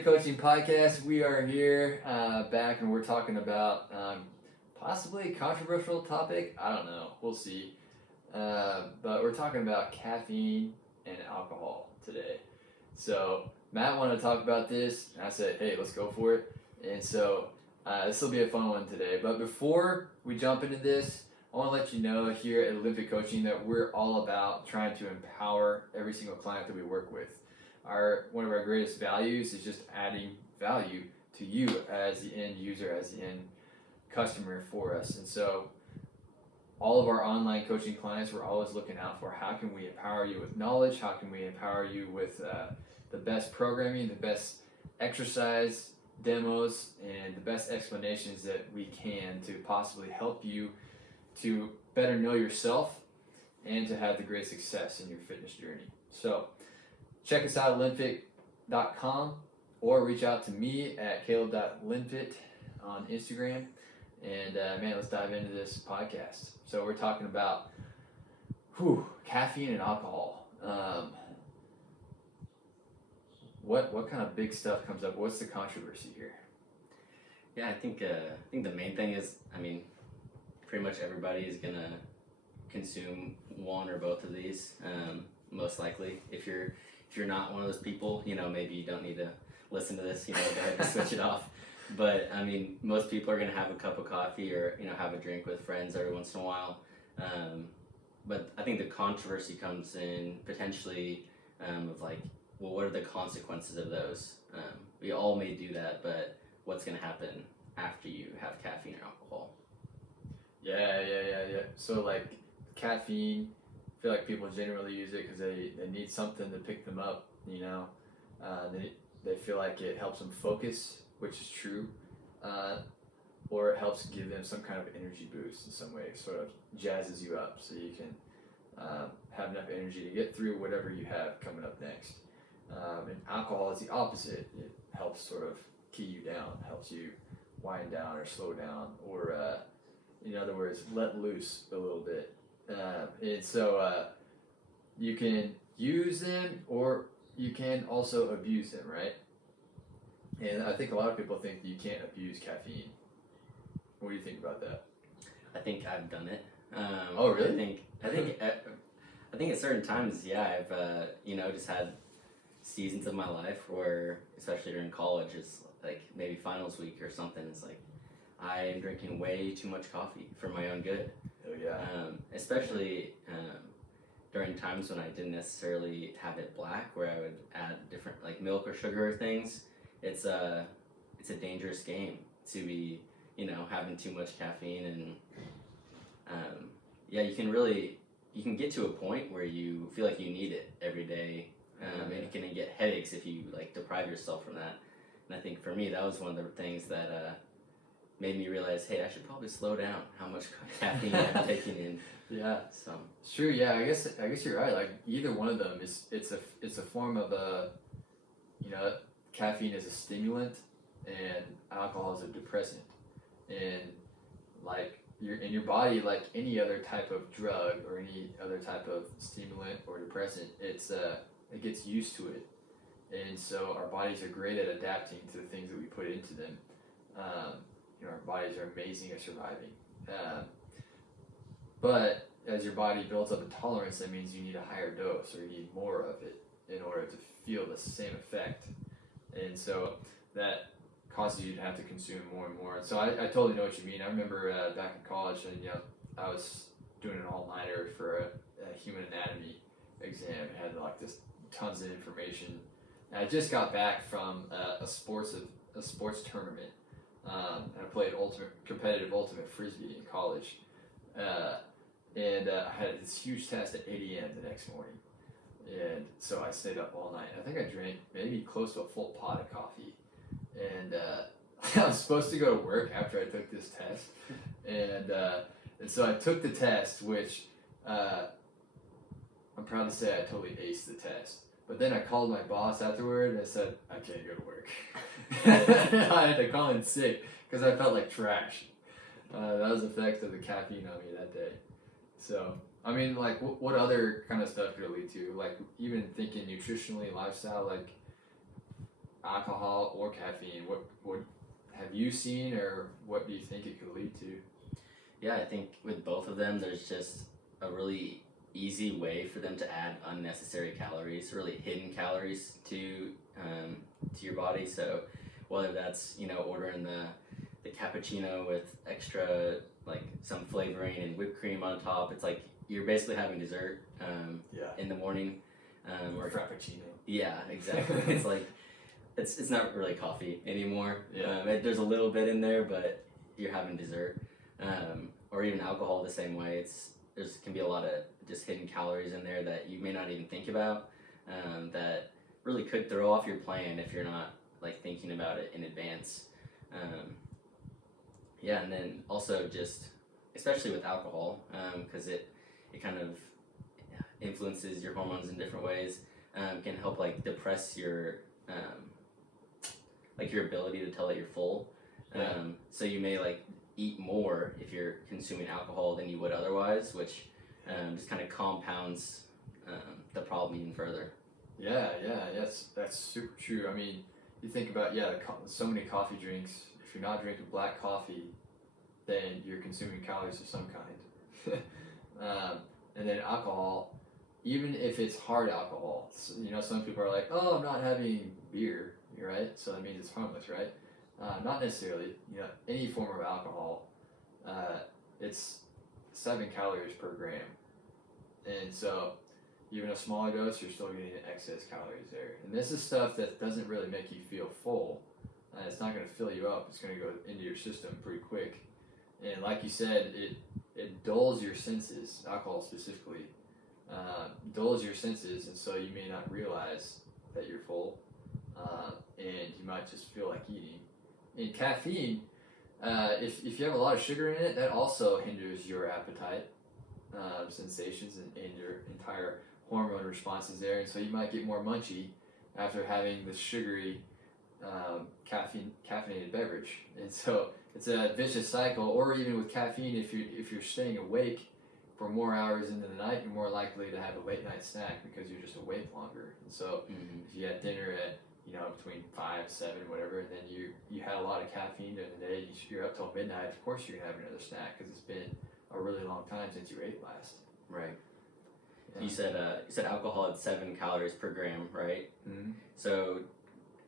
LinnFit Coaching Podcast. We are here back and we're talking about possibly a controversial topic. I don't know. We'll see. But we're talking about caffeine and alcohol today. So Matt wanted to talk about this, and I said, hey, let's go for it. And so this will be a fun one today. But before we jump into this, I want to let you know here at LinnFit Coaching that we're all about trying to empower every single client that we work with. One of our greatest values is just adding value to you as the end user, as the end customer for us. And so all of our online coaching clients, we're always looking out for how can we empower you with knowledge, how can we empower you with the best programming, the best exercise demos, and the best explanations that we can to possibly help you to better know yourself and to have the great success in your fitness journey. So check us out at LinnFit.com or reach out to me at caleb.linnfit on Instagram. And man, let's dive into this podcast. So we're talking about caffeine and alcohol. What kind of big stuff comes up? What's the controversy here? Yeah, I think the main thing is, pretty much everybody is gonna consume one or both of these, most likely. If you're not one of those people, maybe you don't need to listen to this, go ahead and switch it off. But most people are gonna have a cup of coffee or have a drink with friends every once in a while. But I think the controversy comes in potentially of like, well, what are the consequences of those? We all may do that, but what's gonna happen after you have caffeine or alcohol? Yeah. So like caffeine, I feel like people generally use it because they need something to pick them up, they feel like it helps them focus, which is true, or it helps give them some kind of energy boost in some way. It sort of jazzes you up so you can have enough energy to get through whatever you have coming up next. And alcohol is the opposite. It helps sort of key you down, helps you wind down or slow down, or in other words, let loose a little bit. And so you can use them or you can also abuse them, right? And I think a lot of people think you can't abuse caffeine. What do you think about that? I think I've done it. Oh, really? I think at certain times, yeah, I've just had seasons of my life where, especially during college, it's like maybe finals week or something. It's like I am drinking way too much coffee for my own good. Oh yeah. Especially during times when I didn't necessarily have it black, where I would add different like milk or sugar or things. It's a dangerous game to be having too much caffeine, and you can get to a point where you feel like you need it every day, and you can get headaches if you like deprive yourself from that. And I think for me that was one of the things that made me realize, hey, I should probably slow down how much caffeine I'm taking in. Yeah. So Sure. Yeah. I guess you're right. Like either one of them it's a form of caffeine is a stimulant and alcohol is a depressant, and like your body, like any other type of drug or any other type of stimulant or depressant, it gets used to it, and so our bodies are great at adapting to the things that we put into them. Our bodies are amazing at surviving, but as your body builds up a tolerance, that means you need a higher dose or you need more of it in order to feel the same effect. And so that causes you to have to consume more and more. So I totally know what you mean. I remember back in college, and I was doing an all-nighter for a human anatomy exam. It had like this tons of information. And I just got back from a sports tournament, and I played competitive ultimate frisbee in college. And I had this huge test at 8 a.m. the next morning. And so I stayed up all night. I think I drank maybe close to a full pot of coffee. And I was supposed to go to work after I took this test. And so I took the test, which I'm proud to say I totally aced the test. But then I called my boss afterward and I said, I can't go to work. I had to call in sick because I felt like trash. That was the effect of the caffeine on me that day. So, what other kind of stuff could it lead to? Like, even thinking nutritionally, lifestyle, like, alcohol or caffeine? What have you seen, or what do you think it could lead to? Yeah, I think with both of them, there's just a really easy way for them to add unnecessary calories, really hidden calories to your body. So whether that's ordering the cappuccino with extra like some flavoring and whipped cream on top, it's like you're basically having dessert in the morning. Or frappuccino. Yeah, exactly. It's like it's not really coffee anymore. Yeah. There's a little bit in there, but you're having dessert. Or even alcohol the same way. There's can be a lot of just hidden calories in there that you may not even think about, that really could throw off your plan if you're not like thinking about it in advance. And then also just especially with alcohol, because it kind of influences your hormones in different ways, can help like depress your your ability to tell that you're full. So you may like eat more if you're consuming alcohol than you would otherwise, which just kind of compounds the problem even further. Yes, that's super true. I mean, you think about so many coffee drinks. If you're not drinking black coffee, then you're consuming calories of some kind. And then alcohol, even if it's hard alcohol, some people are like, oh, I'm not having beer, right? So that means it's harmless, right? Not necessarily. Any form of alcohol, it's 7 calories per gram, and so even a smaller dose, you're still getting excess calories there. And this is stuff that doesn't really make you feel full. It's not going to fill you up. It's going to go into your system pretty quick. And like you said, it dulls your senses. Alcohol specifically dulls your senses, and so you may not realize that you're full, and you might just feel like eating. And caffeine, if you have a lot of sugar in it, that also hinders your appetite, sensations, and your entire hormone responses there. And so you might get more munchy after having this sugary caffeinated beverage. And so it's a vicious cycle. Or even with caffeine, if you're staying awake for more hours into the night, you're more likely to have a late night snack because you're just awake longer. And so if you had dinner at between 5, 7, whatever, and then you had a lot of caffeine during the day, you're up till midnight, of course you're gonna have another snack because it's been a really long time since you ate last. Right. Yeah. You said alcohol at 7 calories per gram, right? Mm-hmm. So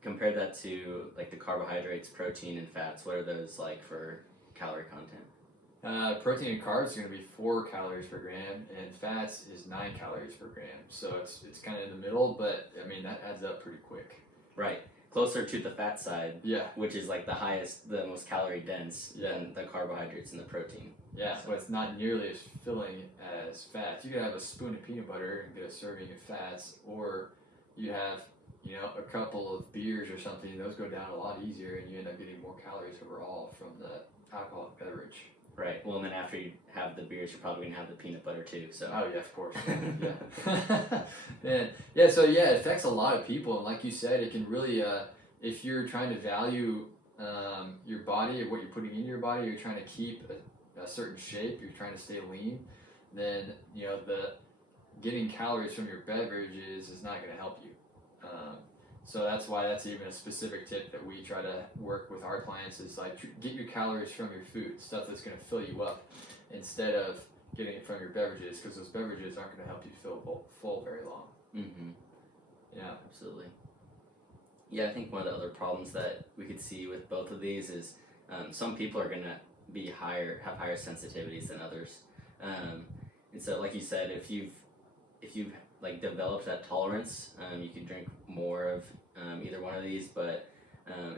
compare that to like the carbohydrates, protein, and fats. What are those like for calorie content? Protein and carbs are going to be 4 calories per gram, and fats is 9 calories per gram. So it's kind of in the middle, but I mean that adds up pretty quick. Right, closer to the fat side. Yeah. Which is like the most calorie dense than the carbohydrates and the protein. Yeah, so. But it's not nearly as filling as fats. You could have a spoon of peanut butter and get a serving of fats, or you have a couple of beers or something. Those go down a lot easier, and you end up getting more calories overall from the alcoholic beverage. Right. Well, and then after you have the beers, you're probably gonna have the peanut butter too. So. Oh yeah, of course. Yeah. So it affects a lot of people, and like you said, it can really, if you're trying to value your body or what you're putting in your body, you're trying to keep a certain shape, you're trying to stay lean, then the getting calories from your beverages is not going to help you. So that's why that's even a specific tip that we try to work with our clients is like get your calories from your food, stuff that's going to fill you up instead of getting it from your beverages, because those beverages aren't going to help you feel full very long. Mm-hmm. Yeah, absolutely. Yeah, I think one of the other problems that we could see with both of these is some people are going to have higher sensitivities than others, and so like you said, if you've like developed that tolerance, you can drink more of either one of these. But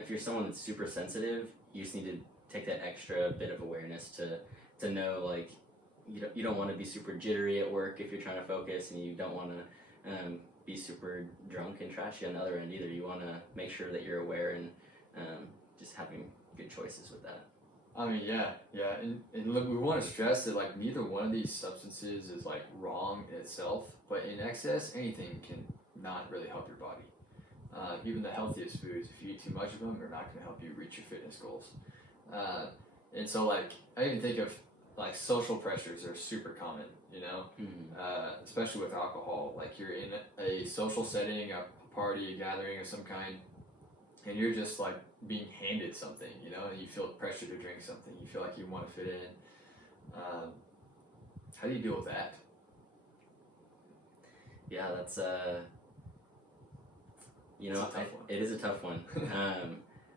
if you're someone that's super sensitive, you just need to take that extra bit of awareness to know like you don't want to be super jittery at work if you're trying to focus, and you don't want to be super drunk and trashy on the other end either. You want to make sure that you're aware and just having good choices with that. I mean, yeah, and look, we want to stress that like neither one of these substances is like wrong in itself, but in excess, anything can not really help your body. Even the healthiest foods, if you eat too much of them, they're not going to help you reach your fitness goals. And so like I even think of like social pressures are super common, especially with alcohol. Like you're in a social setting, a party, a gathering of some kind, and you're just like being handed something, you know, and you feel pressure to drink something. You feel like you want to fit in. How do you deal with that? Yeah, that's you It's know, a tough one. it is a tough one.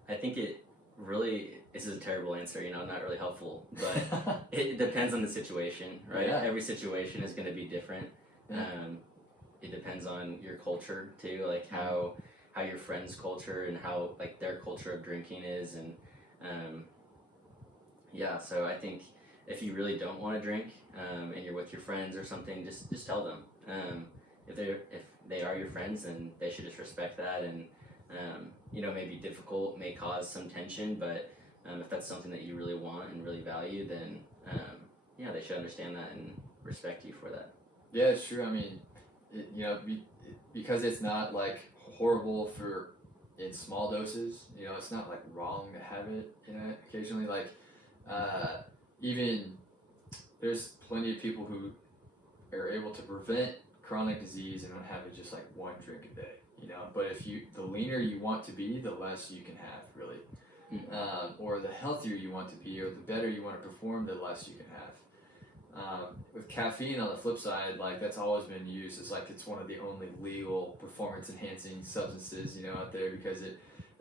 I think it really this is a terrible answer. You know, not really helpful, but it depends on the situation, right? Yeah. Every situation is going to be different. Yeah. It depends on your culture too, like how your friends' culture and how like their culture of drinking is, and yeah. So I think if you really don't want to drink and you're with your friends or something, just tell them. If they are your friends, then they should just respect that, and you know, maybe difficult, may cause some tension, but if that's something that you really want and really value, then yeah, they should understand that and respect you for that. Yeah, it's true. I mean, you know, because it's not like horrible for in small doses. You know, it's not like wrong to have it. You know, occasionally, like even there's plenty of people who are able to prevent chronic disease and don't have it just like one drink a day. You know, but if the leaner you want to be, the less you can have, really. Or the healthier you want to be, or the better you want to perform, the less you can have. With caffeine, on the flip side, like that's always been used as like it's one of the only legal performance enhancing substances, you know, out there, because it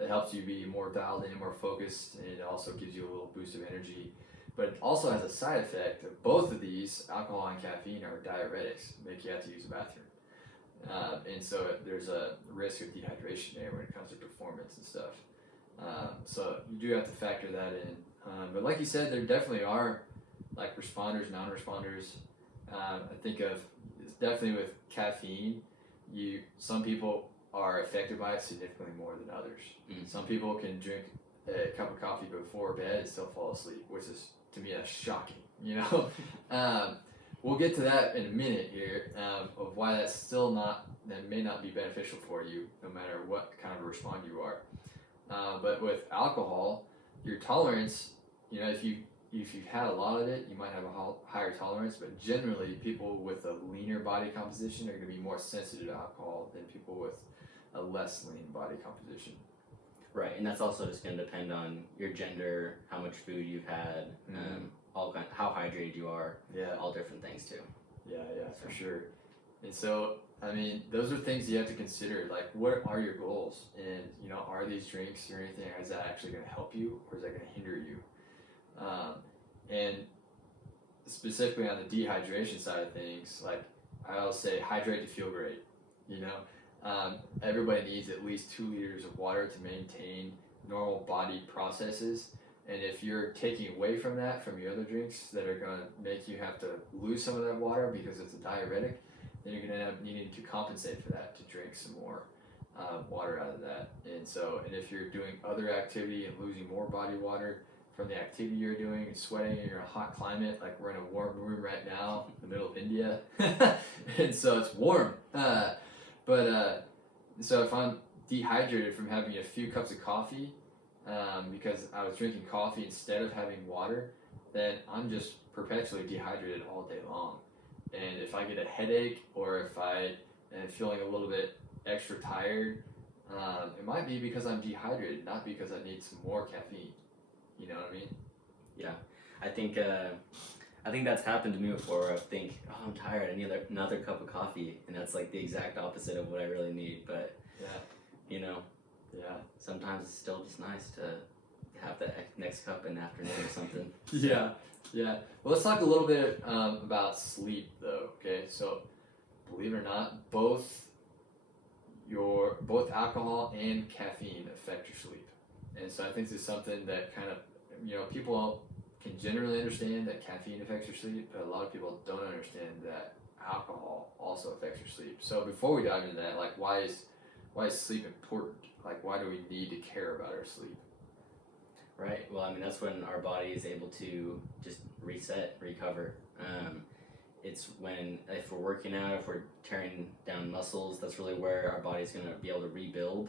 helps you be more dialed in, more focused, and it also gives you a little boost of energy. But it also has a side effect. Both of these, alcohol and caffeine, are diuretics, make you have to use the bathroom. And so there's a risk of dehydration there when it comes to performance and stuff. So you do have to factor that in. But like you said, there definitely are like responders, non-responders. I think of it's definitely with caffeine. Some people are affected by it significantly more than others. Some people can drink a cup of coffee before bed and still fall asleep, which is, to me, that's shocking. You know, we'll get to that in a minute here of why that may not be beneficial for you, no matter what kind of a responder you are. But with alcohol, your tolerance, you know, if you've had a lot of it, you might have a higher tolerance, but generally people with a leaner body composition are going to be more sensitive to alcohol than people with a less lean body composition. Right, and that's also just going to depend on your gender, how much food you've had, how hydrated you are, all different things too. Yeah, for sure. And so, I mean, those are things you have to consider. Like, what are your goals? And, you know, are these drinks or anything, is that actually going to help you, or is that going to hinder you? And specifically on the dehydration side of things, like I always say, hydrate to feel great. You know, everybody needs at least 2 liters of water to maintain normal body processes. And if you're taking away from that from your other drinks that are going to make you have to lose some of that water because it's a diuretic, then you're going to end up needing to compensate for that to drink some more water out of that. And if you're doing other activity and losing more body water from the activity you're doing and sweating, and you're in a hot climate, like we're in a warm room right now in the middle of India, and so it's warm. So if I'm dehydrated from having a few cups of coffee, because I was drinking coffee instead of having water, then I'm just perpetually dehydrated all day long. And if I get a headache, or if I am feeling a little bit extra tired, it might be because I'm dehydrated, not because I need some more caffeine. You know what I mean? Yeah, I think that's happened to me before. I think, oh, I'm tired, I need another cup of coffee, and that's like the exact opposite of what I really need. But you know, sometimes it's still just nice to have the next cup in the afternoon or something. Yeah. Well, let's talk a little bit about sleep, though. Okay, so believe it or not, both alcohol and caffeine affect your sleep. And so I think this is something that kind of, you know, people can generally understand that caffeine affects your sleep, but a lot of people don't understand that alcohol also affects your sleep. So before we dive into that, like why is sleep important? Like why do we need to care about our sleep? Right. Well, I mean, that's when our body is able to just reset, recover. It's when, if we're working out, if we're tearing down muscles, that's really where our body's going to be able to rebuild.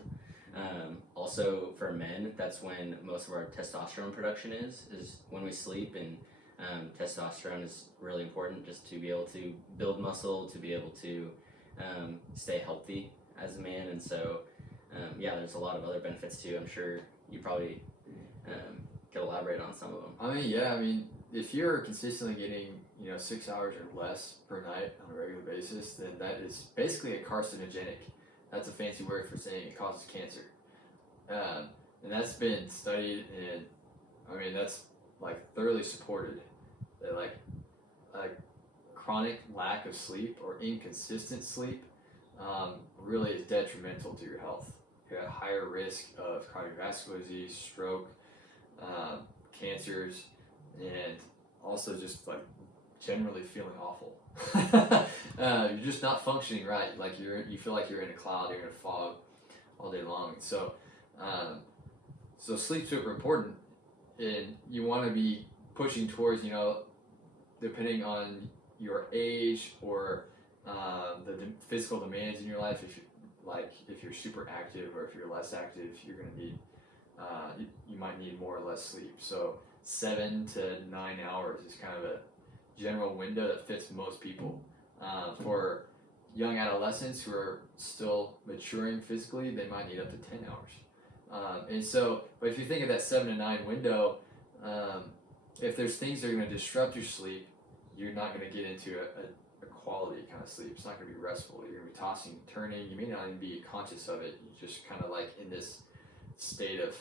Also for men, that's when most of our testosterone production is when we sleep, and testosterone is really important just to be able to build muscle, to be able to stay healthy as a man. And so yeah, there's a lot of other benefits too. I'm sure you probably could elaborate on some of them. I mean, yeah, I mean, if you're consistently getting, 6 hours or less per night on a regular basis, then that is basically a carcinogenic. That's a fancy word for saying it causes cancer. And that's been studied, and I mean, that's like thoroughly supported that like a chronic lack of sleep or inconsistent sleep really is detrimental to your health. You have a higher risk of cardiovascular disease, stroke, cancers, and also just like generally feeling awful. You're just not functioning right. Like you feel like you're in a cloud, you're in a fog all day long. So, so sleep's super important, and you want to be pushing towards, depending on your age or the physical demands in your life. If you're super active or if you're less active, you're gonna need you might need more or less sleep. So 7 to 9 hours is kind of a general window that fits most people. For young adolescents who are still maturing physically, they might need up to 10 hours. And so, but if you think of that 7 to 9 window, if there's things that are going to disrupt your sleep, you're not going to get into a quality kind of sleep. It's not going to be restful. You're going to be tossing and turning. You may not even be conscious of it. You're just kind of like in this state of,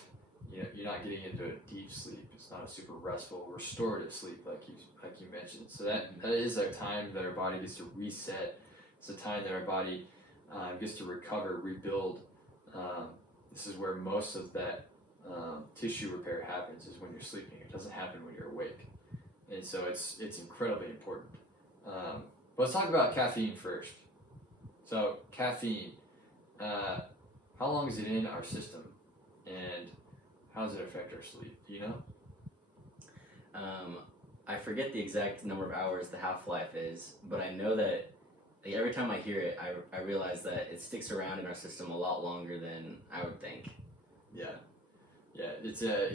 you're not getting into a deep sleep. It's not a super restful, restorative sleep like you mentioned. So that is a time that our body gets to reset. It's a time that our body gets to recover, rebuild. This is where most of that tissue repair happens, is when you're sleeping. It doesn't happen when you're awake. And so it's incredibly important. Let's talk about caffeine first. So caffeine, how long is it in our system, and how does it affect our sleep? Do you know? I forget the exact number of hours the half-life is, but I know that every time I hear it, I realize that it sticks around in our system a lot longer than I would think. Yeah, it's a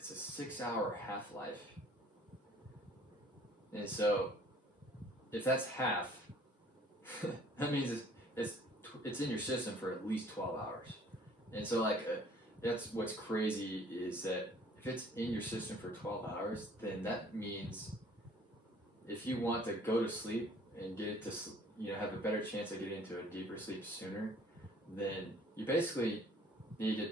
6-hour half-life, and so if that's half, that means it's in your system for at least 12 hours, and so that's what's crazy, is that if it's in your system for 12 hours, then that means if you want to go to sleep and get it to have a better chance of getting into a deeper sleep sooner, then you basically need to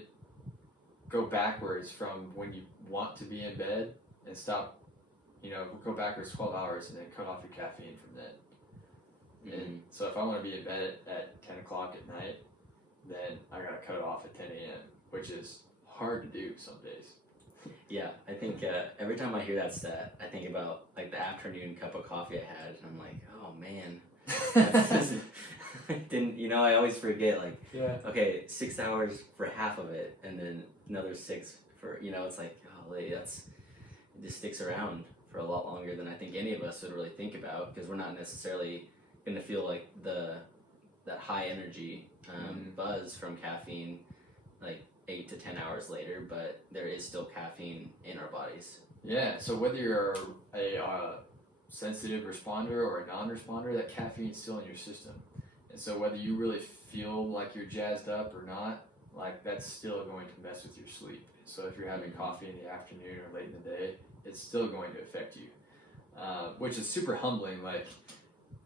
go backwards from when you want to be in bed and stop, go backwards 12 hours and then cut off your caffeine from then. Mm-hmm. And so if I want to be in bed at 10 o'clock at night, then I gotta cut it off at 10 a.m., which is hard to do some days. Yeah, I think every time I hear that stat, I think about like the afternoon cup of coffee I had, and I'm like, oh man, that's just, I always forget, okay, 6 hours for half of it, and then another 6 for, it's like, golly, it just sticks around for a lot longer than I think any of us would really think about, because we're not necessarily going to feel like that high energy buzz from caffeine, like 8 to 10 hours later, but there is still caffeine in our bodies. Yeah, so whether you're a sensitive responder or a non-responder, that caffeine is still in your system. And so whether you really feel like you're jazzed up or not, that's still going to mess with your sleep. So if you're having coffee in the afternoon or late in the day, it's still going to affect you, which is super humbling.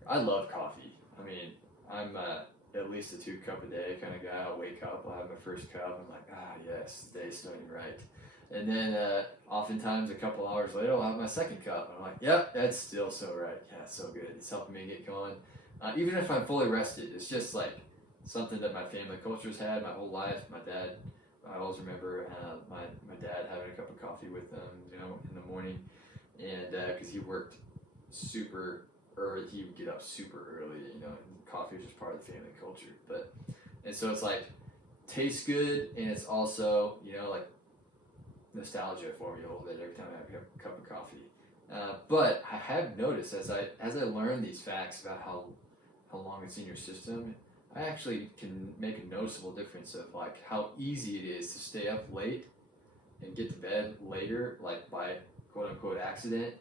I love coffee. I mean, I'm at least a 2-cup a day kind of guy. I'll wake up, I'll have my first cup, I'm like, yes, the day's starting right. And then oftentimes a couple hours later, I'll have my second cup. And I'm like, yep, that's still so right. Yeah, it's so good. It's helping me get going. Even if I'm fully rested, it's just something that my family culture's had my whole life. My dad, I always remember my dad having a cup of coffee with them, in the morning. And because he worked super early, he would get up super early, and coffee was just part of the family culture. And so it's tastes good, and it's also, nostalgia for me a little bit every time I have a cup of coffee. But I have noticed as I learn these facts about how long it's in your system, I actually can make a noticeable difference of how easy it is to stay up late and get to bed later, by quote unquote accident.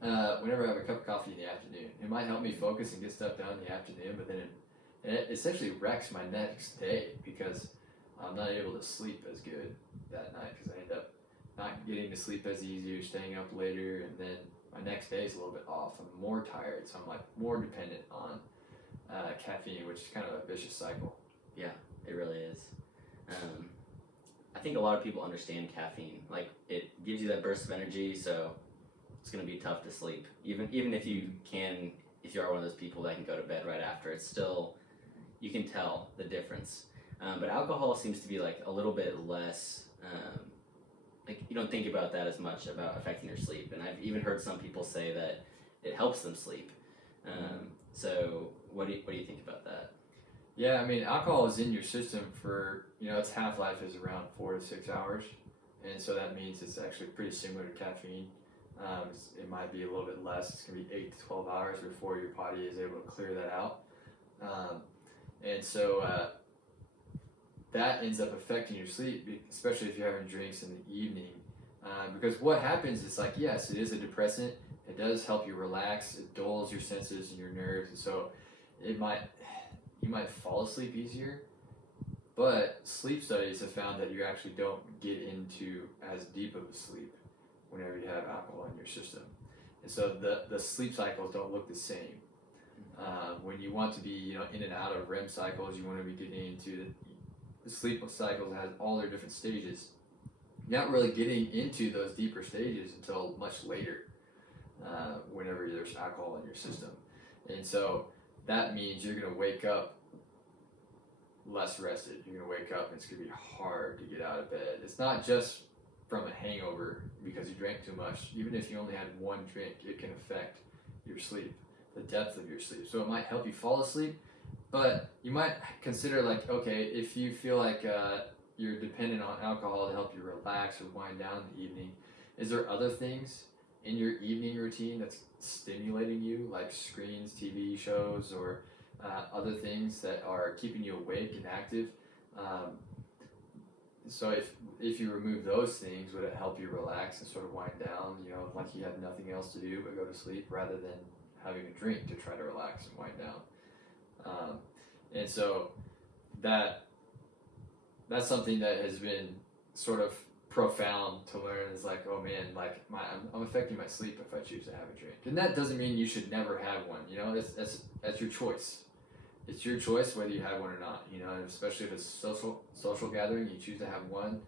Whenever I have a cup of coffee in the afternoon, it might help me focus and get stuff done in the afternoon, but then it essentially wrecks my next day, because I'm not able to sleep as good that night because I end up not getting to sleep as easy or staying up later, and then my next day is a little bit off. I'm more tired, so I'm like more dependent on caffeine, which is kind of a vicious cycle. Yeah, it really is. I think a lot of people understand caffeine. Like, it gives you that burst of energy, so it's going to be tough to sleep. Even if you are one of those people that can go to bed right after, it's still, you can tell the difference. But alcohol seems to be like a little bit less, like you don't think about that as much about affecting your sleep. And I've even heard some people say that it helps them sleep. So what do you think about that? Yeah, I mean, alcohol is in your system for, its half-life is around 4 to 6 hours. And so that means it's actually pretty similar to caffeine. It might be a little bit less. It's going to be 8 to 12 hours before your body is able to clear that out. And so that ends up affecting your sleep, especially if you're having drinks in the evening. Because what happens is, like, yes, it is a depressant. It does help you relax. It dulls your senses and your nerves. And so you might fall asleep easier. But sleep studies have found that you actually don't get into as deep of a sleep whenever you have alcohol in your system. And so the sleep cycles don't look the same. When you want to be in and out of REM cycles, you want to be getting into the sleep cycles has all their different stages. You're not really getting into those deeper stages until much later, whenever there's alcohol in your system. And so that means you're going to wake up less rested. You're going to wake up and it's going to be hard to get out of bed. It's not just from a hangover because you drank too much. Even if you only had one drink, it can affect your sleep, the depth of your sleep. So it might help you fall asleep, but you might consider, like, okay, if you feel like you're dependent on alcohol to help you relax or wind down in the evening, is there other things in your evening routine that's stimulating you, like screens, TV shows, or other things that are keeping you awake and active? So if you remove those things, would it help you relax and sort of wind down, like you had nothing else to do but go to sleep, rather than having a drink to try to relax and wind down? And so that's something that has been sort of profound to learn, is like, oh man, like I'm affecting my sleep if I choose to have a drink. And that doesn't mean you should never have one. That's your choice. It's your choice whether you have one or not. Especially if it's a social gathering, you choose to have one.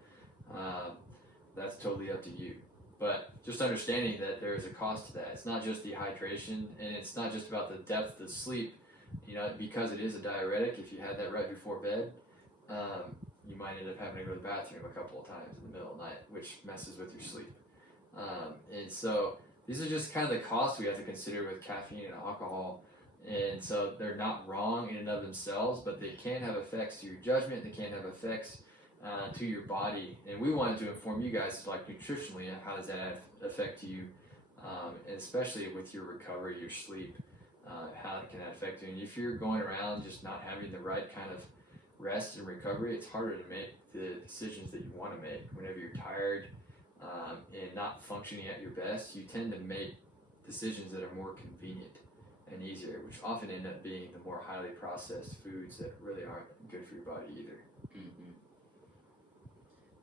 That's totally up to you. But just understanding that there is a cost to that. It's not just dehydration, and it's not just about the depth of sleep. Because it is a diuretic. If you had that right before bed, you might end up having to go to the bathroom a couple of times in the middle of the night, which messes with your sleep. And so these are just kind of the costs we have to consider with caffeine and alcohol. And so they're not wrong in and of themselves, but they can have effects to your judgment. They can have effects to your body. And we wanted to inform you guys, like, nutritionally, how does that affect you, and especially with your recovery, your sleep, how it can affect you. And if you're going around just not having the right kind of rest and recovery, it's harder to make the decisions that you want to make. Whenever you're tired and not functioning at your best, you tend to make decisions that are more convenient and easier, which often end up being the more highly processed foods that really aren't good for your body either. Mm-hmm.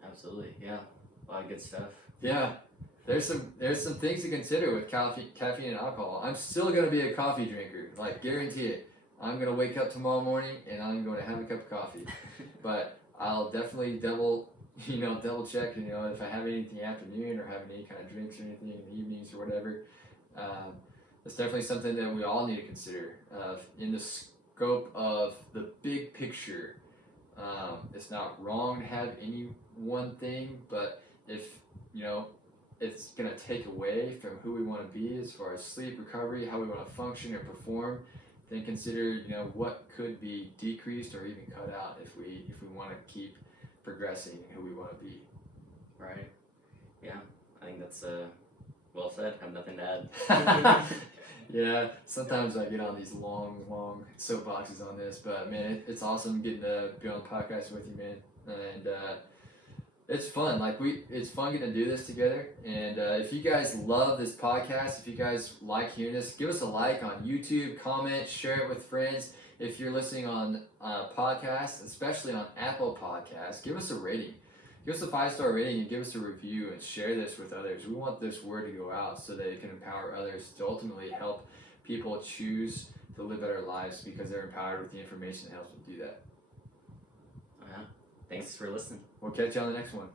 Absolutely, yeah, a lot of good stuff. Yeah, there's some things to consider with caffeine and alcohol. I'm still gonna be a coffee drinker, like, guarantee it. I'm gonna wake up tomorrow morning and I'm going to have a cup of coffee, but I'll definitely double check. If I have anything in the afternoon or have any kind of drinks or anything in the evenings or whatever. That's definitely something that we all need to consider in the scope of the big picture. It's not wrong to have any one thing, but if it's going to take away from who we want to be as far as sleep, recovery, how we want to function or perform, then consider what could be decreased or even cut out if we want to keep progressing in who we want to be. Right. Yeah, I think that's well said. I have nothing to add. Yeah, sometimes I get on these long soapboxes on this, but man, it's awesome getting to be on the podcast with you, man. And it's fun. Like it's fun getting to do this together. And if you guys love this podcast, if you guys like hearing this, give us a like on YouTube, comment, share it with friends. If you're listening on podcasts, especially on Apple Podcasts, give us a rating. Give us a 5-star rating and give us a review and share this with others. We want this word to go out so that it can empower others to ultimately help people choose to live better lives because they're empowered with the information that helps them do that. Yeah. Thanks for listening. We'll catch you on the next one.